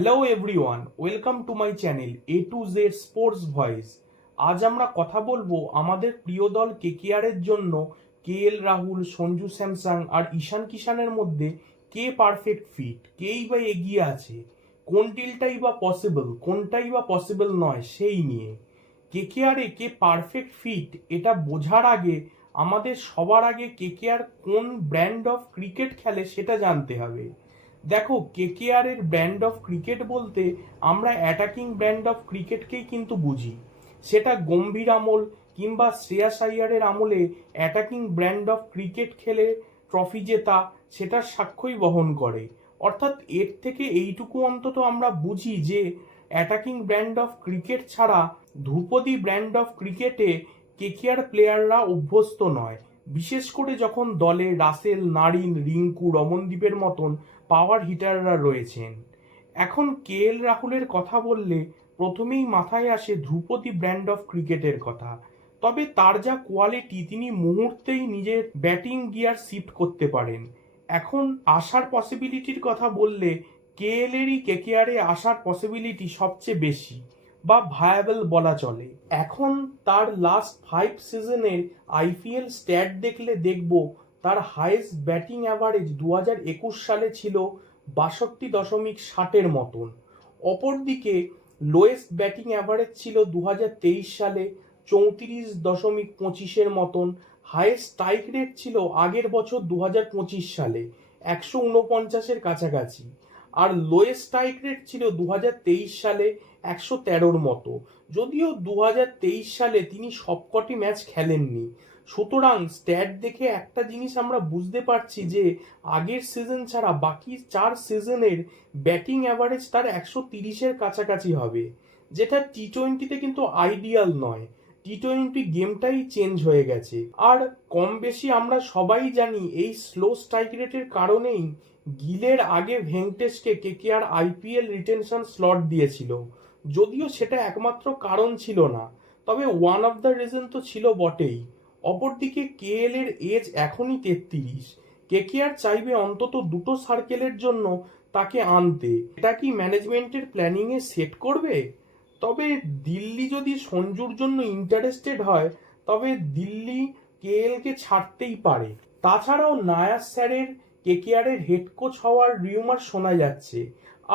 Hello everyone, welcome to my channel A to Z sports voice. আজ আমরা কথা বলবো আমাদের প্রিয় দল কেকেআরের জন্য কেএল রাহুল, সঞ্জু স্যামসন আর ঈশান কিষানের মধ্যে কে পারফেক্ট ফিট, কেই বা এগিয়ে আছে, কোন ডিলটাই বা পসিবল, কোনটাই বা পসিবল নয় সেই নিয়ে। কেকেআরে কে পারফেক্ট ফিট এটা বোঝার আগে আমাদের সবার আগে কেকেআর কোন ব্র্যান্ড অফ ক্রিকেট খেলে সেটা জানতে হবে। দেখো, কেকেআর এর ব্র্যান্ড অফ ক্রিকেট বলতে আমরা অ্যাটাকিং ব্র্যান্ড অফ ক্রিকেটকেই কিন্তু বুঝি। সেটা গম্ভীর আমল কিংবা শ্রেয়াস আইয়ারের আমলে অ্যাটাকিং ব্র্যান্ড অফ ক্রিকেট খেলে ট্রফি জেতা সেটার সাক্ষ্যই বহন করে। অর্থাৎ এর থেকে এইটুকু অন্তত আমরা বুঝি যে অ্যাটাকিং ব্র্যান্ড অফ ক্রিকেট ছাড়া ধ্রুপদী ব্র্যান্ড অফ ক্রিকেটে কেকেআর প্লেয়াররা অভ্যস্ত নয়, বিশেষ করে যখন দলে রাসেল, নারিন, রিঙ্কু, রমনদীপের মতন পাওয়ার হিটাররা রয়েছেন। এখন কেএল রাহুলের কথা বললে প্রথমেই মাথায় আসে ধ্রুপদী ব্র্যান্ড অফ ক্রিকেটের কথা। তবে তার যা কোয়ালিটি, তিনি মুহূর্তেই নিজের ব্যাটিং গিয়ার শিফট করতে পারেন। এখন আসার পসিবিলিটির কথা বললে কেএল এরই কেকেআরে আসার পসিবিলিটি সবচেয়ে বেশি বা ভায়াবল বলা চলে। এখন তার লাস্ট 5 সিজনের আইপিএল স্ট্যাট দেখলে দেখব তার হাইয়েস্ট ব্যাটিং অ্যাভারেজ 2021 সালে ছিল 62.60 মতন। অপরদিকে লোয়েস্ট ব্যাটিং অ্যাভারেজ ছিল 2023 সালে 34.25 মতন। হাইয়েস্ট স্ট্রাইক রেট ছিল আগের বছর 2025 সালে 149 কাছাকাছি। আর লোয়েস্ট স্ট্রাইক রেট ছিল 2023 সালে 113 মতো। যদিও 2023 সালে তিনি সবকটি ম্যাচ খেলেননি। সুতরাং স্ট্যাট দেখে একটা জিনিস আমরা বুঝতে পারছি যে আগের সিজন ছাড়া বাকি 4 সিজনের ব্যাটিং অ্যাভারেজ তার 130-এর কাছাকাছি হবে, যেটা টি-20তে কিন্তু আইডিয়াল নয়। টি-20 গেমটাই চেঞ্জ হয়ে গেছে। আর কম বেশি আমরা সবাই জানি এই স্লো স্ট্রাইক রেটের কারণেই গিলের আগে ভেঙ্কটেশকে কেকেআর আইপিএল রিটেনশন স্লট দিয়েছিল। যদিও সেটা একমাত্র কারণ ছিল না, তবে ওয়ান অফ দ্য রিজন তো ছিল বটেই। অপরদিকে কেএল এর এজ এখনই 33। কেকেআর চাইবে অন্তত দুটো সার্কেলের জন্য তাকে আনতে। এটা কি ম্যানেজমেন্টের প্ল্যানিং এ সেট করবে? তবে দিল্লি যদি সঞ্জুর জন্য ইন্টারেস্টেড হয় তবে দিল্লি কেএল কে ছাড়তেই পারে। তাছাড়াও নায়ার স্যারের কেকেআর এর হেড কোচ হওয়ার রিউমার শোনা যাচ্ছে,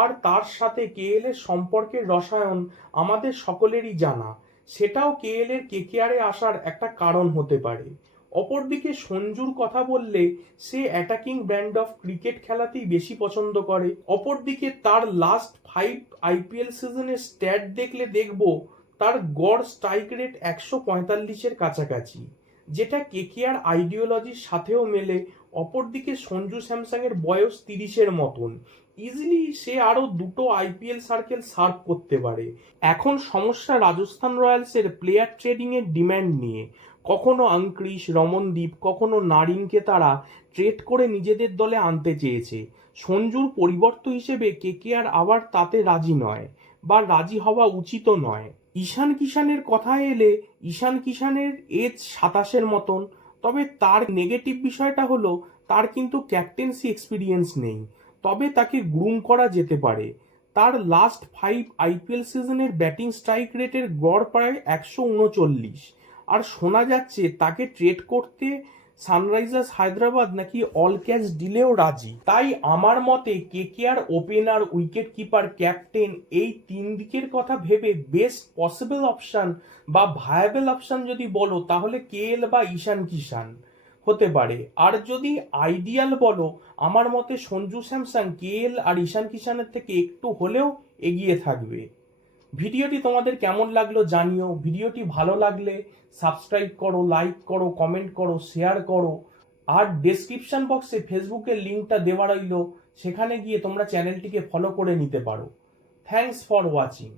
আর তার সাথে কেএল এর সম্পর্কের রসায়ন আমাদের সকলেরই জানা। সেটাও কেএল এর কেকেআরে আসার একটা কারণ হতে পারে। অপরদিকে সঞ্জুর কথা বললে সে অ্যাটাকিং ব্র্যান্ড অফ ক্রিকেট খেলাতেই বেশি পছন্দ করে। অপরদিকে তার লাস্ট 5 আইপিএল সিজনের স্ট্যাট দেখলে দেখব তার গড় স্ট্রাইক রেট 145-এর কাছাকাছি, যেটা কেকেআর আইডিওলজির সাথেও মেলে। অপরদিকে সঞ্জু স্যামসংয়ের বয়স 30-এর মতন। ইজিলি সে আরো দুটো আইপিএল সার্কেল সার্ভ করতে পারে। এখন সমস্যা রাজস্থান রয়্যালসের প্লেয়ার ট্রেডিং এর ডিম্যান্ড নিয়ে। কখনো আঙ্ক্রিশ, রমনদীপ, কখনো নারিনকে তারা ট্রেড করে নিজেদের দলে আনতে চেয়েছে। সঞ্জুর পরিবর্তন হিসেবে কেকেআর আবার তাতে রাজি নয়, বা রাজি হওয়া উচিতও নয়। ঈশান কিষানের কথা এলে ঈশান কিষানের এজ 27-এর মতন। তবে তার নেগেটিভ বিষয়টা হলো তার কিন্তু ক্যাপ্টেন্সি এক্সপিরিয়েন্স নেই। তবে তাকে গ্রুম করা যেতে পারে। তার লাস্ট 5 আইপিএল সিজনের ব্যাটিং স্ট্রাইক রেটের গড় প্রায় 139। আর শোনা যাচ্ছে তাকে ট্রেড করতে সানরাইজার্স হায়দ্রাবাদ নাকি অল ক্যাশ ডিলেও রাজি। তাই আমার মতে KKR opener, wicket keeper, captain এই তিন দিকের কথা ভেবে বেস্ট পসিবল অপশন বা ভায়াবল অপশন যদি বলো তাহলে কেএল বা ঈশান কিষান হতে পারে। আর যদি আইডিয়াল বলো, আমার মতে সঞ্জু স্যামসন কেএল আর ঈশান কিষানের থেকে একটু হলেও এগিয়ে থাকবে। ভিডিওটি তোমাদের কেমন লাগলো জানিও। ভিডিওটি ভালো লাগলে সাবস্ক্রাইব করো, লাইক করো, কমেন্ট করো, শেয়ার করো। আর ডেসক্রিপশন বক্সে ফেসবুকের লিঙ্কটা দেওয়া রইল, সেখানে গিয়ে তোমরা চ্যানেলটিকে ফলো করে নিতে পারো। Thanks for watching.